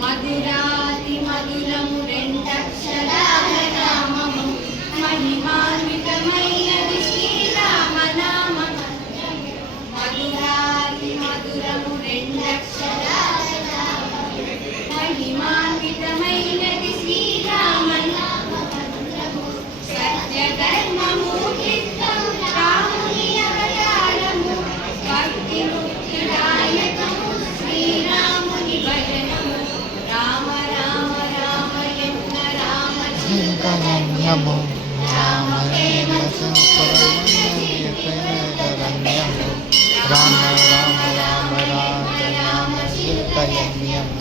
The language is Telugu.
మధురాతి మధురము రెండక్షరాల నామము మహిమాన్వితమైనది శ్రీరామనామం. మధురాతి మధురము రెండక్షరాల నామము మహిమాన్వితమైనది శ్రీరామనామం. సత్యధర్మము చిత్తం రాముని అవతారము భక్తి ముక్తిదాయకము శ్రీరాముని భజనము. రామ రామ రామ ఎన్న రామ చింతనన్యము రామేణ సంపరమణ్యము రామ రామ రామ రామ రామ చింతనన్యము.